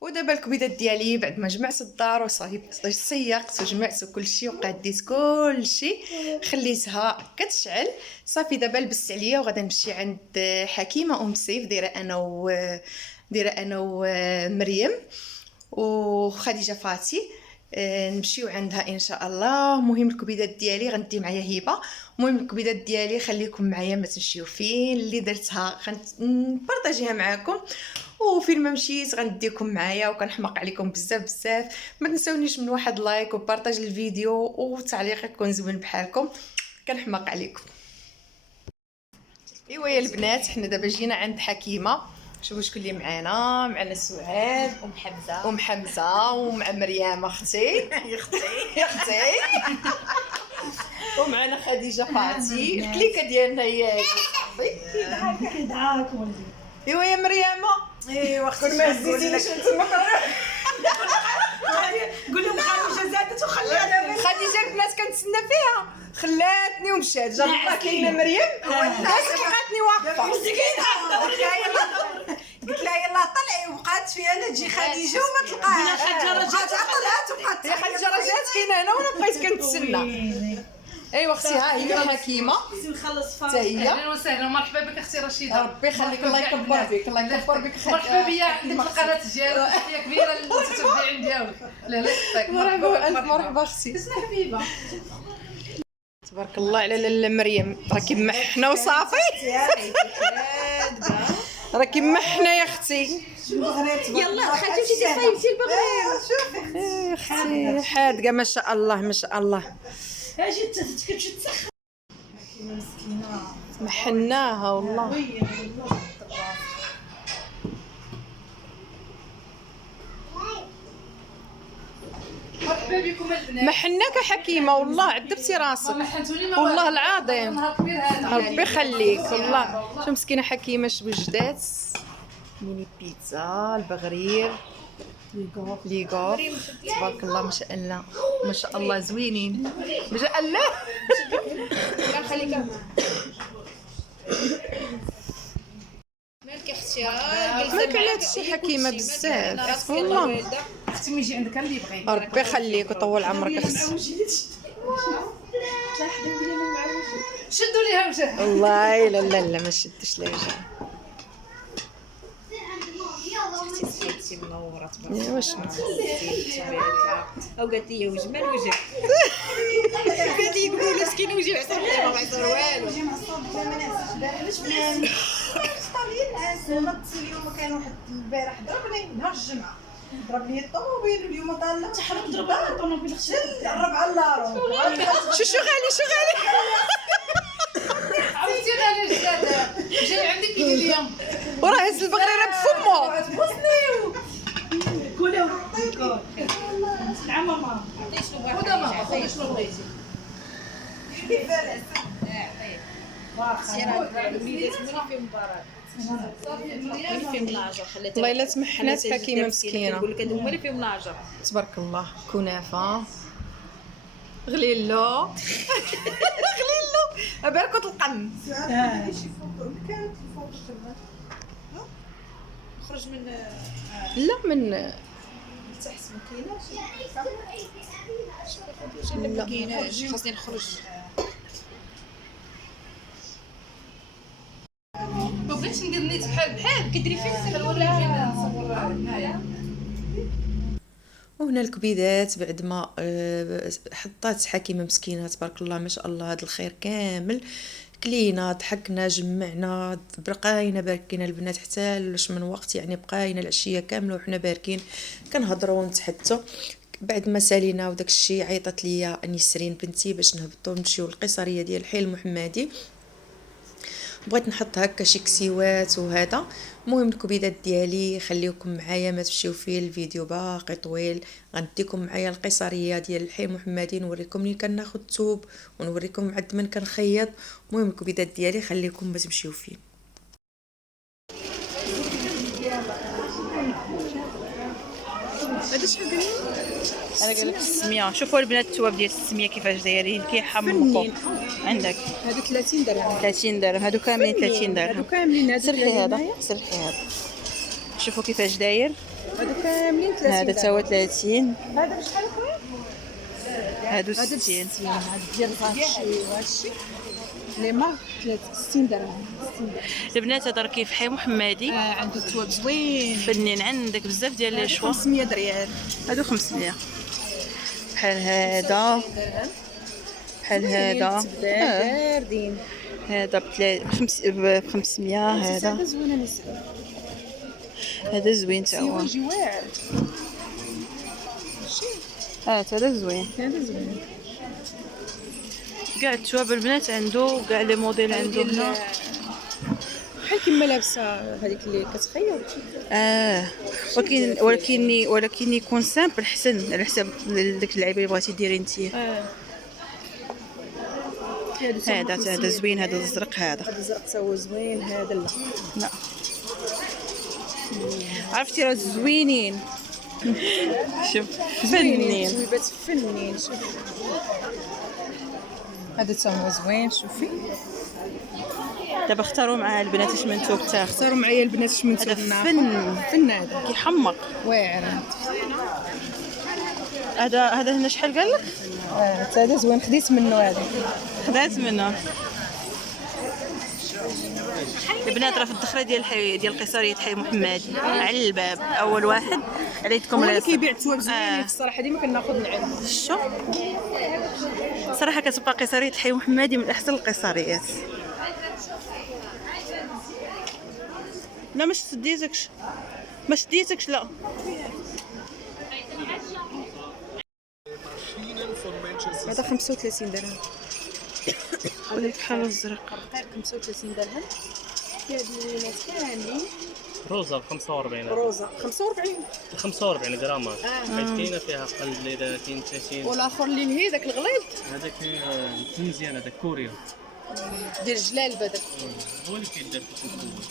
ودابا الكبيدات ديالي بعد ما جمعت الدار وصايب سيقت وجمعت كلشي وقاديت كلشي خليتها كتشعل. صافي دابا لبست عليا وغادا نمشي عند حكيمه ام سيف دايره انا ومريم وخديجه فاتي. نمشيو عندها ان شاء الله. مهم الكبيدات ديالي غندي معايا هبه. المهم الكبيدات ديالي خليكم معايا ما تمشيو فين اللي درتها غنبارطاجيها معاكم وفين ما مشيت غنديكم معايا وكنحماق عليكم بزاف بزاف. ما تنساونيش من واحد لايك وبارطاج الفيديو وتعليق يكون زوين بحالكم. كنحماق عليكم. ايوا يا البنات حنا دابا جينا عند حكيمه. شوفوا شكون اللي معنا سعاد ام حمزه ومع مريم اختي اختي ومعنا خديجه فاتي. الكليكه ديالنا هي هذه. كيدعاك ولدي. ايوا يا مريم. ايوا اختي كل ما هزيتينيش نتوما قول لهم خديجه زادت وخلاتني. خديجه البنات كنتسنى فيها خلاتني ومشات. جربت كاينه مريم لقاتني واقفه قلت لها يلا طلعي وبقات فيها انا تجي خديجه وما تلقاهاش. بقات طلعت وبقات يا خديجه رجعت كاينه هنا وانا بقيت كنتسنى. ايوا اختي ها هي حكيمه نخلص حتى هي. اهلا وسهلا ومرحبا بك اختي رشيده. ربي يخليك الله يكبر بك الله يكبر بك. مرحبا بيا عندك في القناه ديالك. تحيه كبيره للمتتبعين ديالك. لا لا يعطيك مرحبا الف مرحبا اختي. اسمع حبيبه. تبارك الله على لاله مريم راكي محنه وصافي. راكي محنه يا اختي. يلا خديتي صايبتي البغرير. شوفي يا اختي حادقه ما شاء الله ما شاء الله. اجي كتمشي تسخن. مسكينه محناها والله. مرحبا بكم البنات. محناك حكيمه والله عذبتي راسك والله العظيم. نهار كبير هذا. ربي يخليك والله. شو مسكينه حكيمه وجدات ميني بيتزا البغرير ليغوف. تبارك الله ما شاء الله ما شاء الله زوينين ما شاء الله. مالك اختي ما كلاتش شي حكيمه بزاف والله. اختي ما يجي عندك اللي يبغي. ربي يخليك وطول عمرك اختي. شدوا ليها وجهها. والله لا لا لا ما شدش لها وجهها. اختي منوره تبارك يا واش او قالت لي وجمال وجه. قالت لي قولي مسكين وجه عصر ما عصر والو. جي معصوب بلا ما نعسش داريش بنان. طالعين الناس ما اليوم كان واحد البارح ضربني نهار الجمعه. ضربني الطوموبيل واليوم ضل تحرم ضربها الطوموبيل اختي 4 لارو. شو غالي شو غالي. عرفتي غالي الجداد جاي عندك اليوم. وراه هز البغريره بفمو. قولي نعم ماما. خذها ماما خذي شنو بغيتي. والله الا تمحنات حكيمه مسكينه. نقول لك هادو هما اللي فيهم لاجر. تبارك الله. كنافه غليلو غليلو اباركوا القن. خرج من لا من تحت ما كايناش. ما كايناش خاصني نخرج. ما بغيتش ندير نيت بحال كديري فين ولا نصور هنايا. وهنا الكبيدات بعد ما حطات حكيمه مسكينه تبارك الله ما شاء الله. هذا الخير كامل كلينا ضحكنا جمعنا بقاينا باركين البنات حتى لاش من وقت يعني بقاينا العشيه كامله وحنا باركين كنهضروا ونتحدثوا. بعد ما سالينا وداك الشيء عيطت ليا نسرين بنتي باش نهبطوا نمشيو للقيصريه ديال الحي المحمدي. بغيت نحط هكا شي كسيوات وهذا. المهم الكبيدات ديالي خليكم معايا ما تمشيو فيه الفيديو باقي طويل. غنديكم معايا القيصريه ديال الحي المحمدي نوريكم ملي كناخذ الثوب ونوريكم عند من كنخيط. المهم الكبيدات ديالي خليكم ما تمشيو فيه. هذا شحال داير؟ انا قال لك 600. شوفوا البنات الثواب ديال 600 كيفاش دايرين كيحمقوا. عندك هذا 30 درهم. 30 درهم. هادو كاملين 30 درهم. هادو كاملين. هذا سرحي هذا سرحي هذا. شوفوا كيفاش داير هادو كاملين 30 هذا تا هو 30. هذا بشحال اخويا؟ هادو 60. هذا ديال هادشي وهادشي لي مارك 60 درهم. البنات هذا راه كيف حي محمدي، عنده الثواب زوين فنين، عندك بزاف ديال لي شوا. 500 ريال. هادو 500. بحال هذا بحال هذا باردين. هذا ب 500. هذا زوين نسبه. هذا زوين تا هو. يجي واعر. هذا زوين. هذا زوين. كاع الثواب البنات عنده، كاع لي موديل عنده هنا. بحال كيما لابسه هذيك اللي كتخيط. ولكن يكون سامبل حسن على حساب داك اللعيبه اللي بغيتي ديري نتيا. هذا زوين. هذا الازرق. هذا الازرق تا هو زوين. هذا لا عرفتي راه زوينين. شوف فنين. زويبات فنين. شوف هذا تا هو زوين. شوفي دابا اختاروا معها البنات اش من توب تاخ. اختاروا معايا البنات اش من هذا فن هذا كيحمق واعر. هذا هنا شحال قال لك؟ هذا زوين. خديت منه. هذا خدات منه. البنات راه في الدخله ديال قيصريه حي محمدي على الباب اول واحد. عليتكم اللي كيبيع الثواب زوينين الصراحه. ديما كناخذ العلم. شو صراحه كتبقى قيصريه حي محمدي من احسن القيصريات. لا ما شديتكش لا. هذا 35 درهم. ولي بحال الزرق. 35 درهم. هذه اللينات كاملين روزا ب 45. روزا 45. 45 غرامات. حيت كاينه فيها قلب اذا كاين 30. والاخر اللي هي داك الغليظ هذاك مزيان. هذاك كوريا ديال الجلال بدر. هو اللي كيدار في الكوره.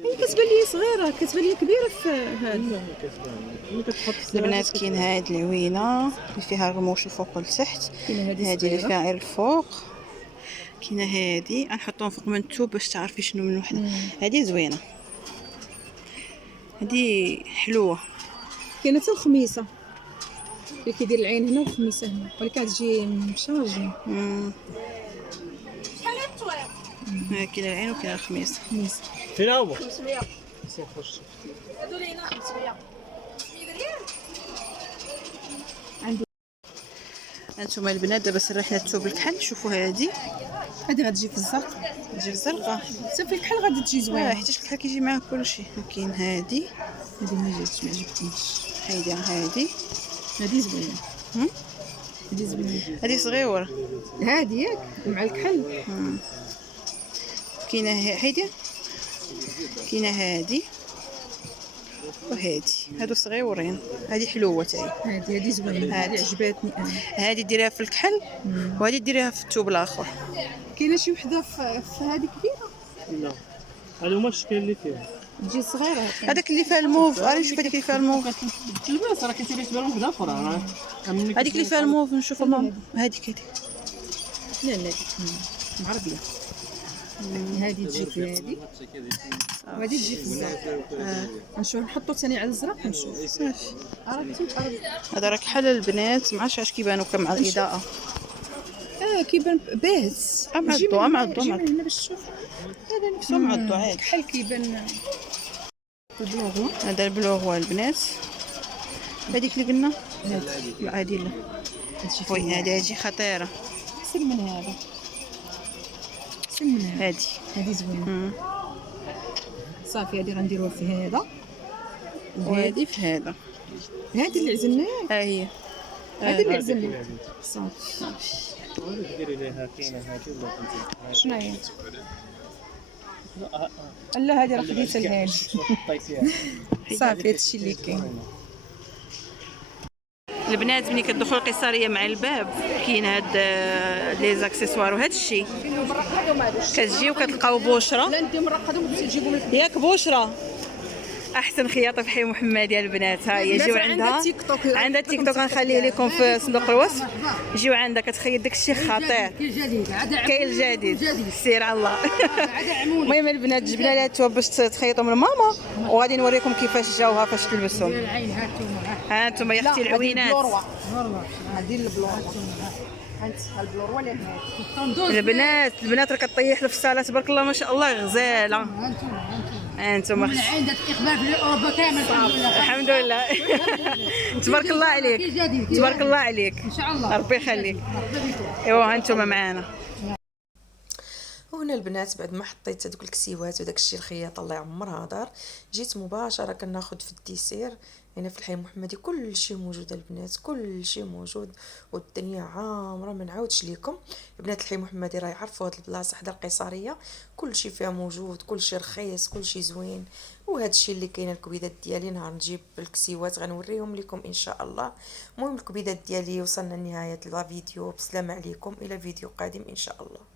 هي كتبان لي صغيره. كتبان لي كبيره في هذا. البنات كاين هاد العوينه اللي فيها الرموش الفوق والتحت. هذه اللي فيها غير الفوق. كاينه هذه غنحطهم فوق من الثوب باش تعرفي شنو من وحده. هذه زوينه. هذه حلوه. كاينه حتى الخميسه اللي كيدير العين هنا والخميسه هنا. ولكن كتجي مشارجين. كاينه العين وكاينه الخميس. فين هو؟ 500. هادو اللي هنا 500. هانتوما البنات دابا سرحنا الثوب الكحل. شوفوا هذه غتجي في الزرق. تجي الزرقاء. حتى في الكحل غادي تجي زوينه. حيت الكحل كيجي معاه كلشي. كاين هذه ما جاتش ما عجبتنيش. هذه زوينه. هذه زوينه. هذه صغيره. هذه ياك مع الكحل. كاينه هذه وهذه. هادو صغيورين. هذه حلوه تاعي. هذه زوينه. هذه عجبتني انا. هذه ديريها في الكحل وهذه ديريها في الثوب الاخر. كاينه شي وحده في هذه كبيره. لا هذا هما الشكل اللي فيها. تجي صغيره. هذاك اللي فيها الموف. شوف هذيك اللي فيها الموف. الباس راه كيتيري تبان وحده اخرى. هذيك اللي فيها الموف نشوفها ماما. هذيك لا ديك معربيه. هذه تجي في هذه وهذه تجي في الزرق. نشوف نحطو ثاني على الزرق نشوف. صافي. عرفتي هذا راه كحل البنات. ما عرفتش اش كيبانوا مع الاضاءه. كيبان باهت. مع الضوء. هنا باش تشوف. هذا نفسه مع الضوء عادي. كحل كيبان. البلوغ. هذا البلوغ هو البنات. هذيك اللي قلنا لا هذه لا. وي هذه خطيره. احسن من هذا. هذه زوينه. صافي هذه غنديروها في هذا وهذه في هذا. هذه اللي عزلناها. هي هذه اللي عزلناها. صافي. ديري ليها كاينه هذه ولا شنو هي؟ لا هذه راه خديتها لهاد. صافي هادشي اللي كاين. البنات ملي كتدخلوا القيصريه مع الباب كاين هاد لي زاكسيسوار وهذا الشيء. كتجيو كتلقاو بشرى. لا انتم مرقدين وتجيبوا من ياك بشرى. احسن خياطه في حي محمديه البنات. ها هي جيو عندها عندها تيك توك غنخليه لكم في صندوق الوصف. جيو عندها كتخيط داكشي خطير كاين الجديد سير على الله. المهم البنات جبنا لها الثوب باش تخيطهم لماما وغادي نوريكم كيفاش جاوها فاش تلبسهم. ها انتم يا اختي العوينات هذه البلور هانت البلور ولا هاد البنات راه كطيح له في الصاله تبارك الله ما شاء الله غزاله. انتم عندك اخبار في اوروبا كامل الحمد لله. تبارك الله عليك تبارك الله عليك ان شاء الله ربي يخليك. ايوا هانتوما معانا. وهنا البنات بعد ما حطيت هذوك الكسيوات وداك الشيء الخياط الله يعمرها دار، جيت مباشره كناخذ في الديسير. هنا في الحي محمدي كل شيء موجود البنات، كل شيء موجود والدنيا عامره ما نعاودش لكم. بنات الحي محمدي راه يعرفوا هاد البلاصه حدا القيصريه، كل شيء فيها موجود، كل شيء رخيص، كل شيء زوين. وهذا الشيء اللي كاين الكبيدات ديالي نهار نجيب الكسيوات غنوريهم لكم ان شاء الله. المهم الكبيدات ديالي وصلنا لنهايه الفيديو، بسلامه عليكم الى فيديو قادم ان شاء الله.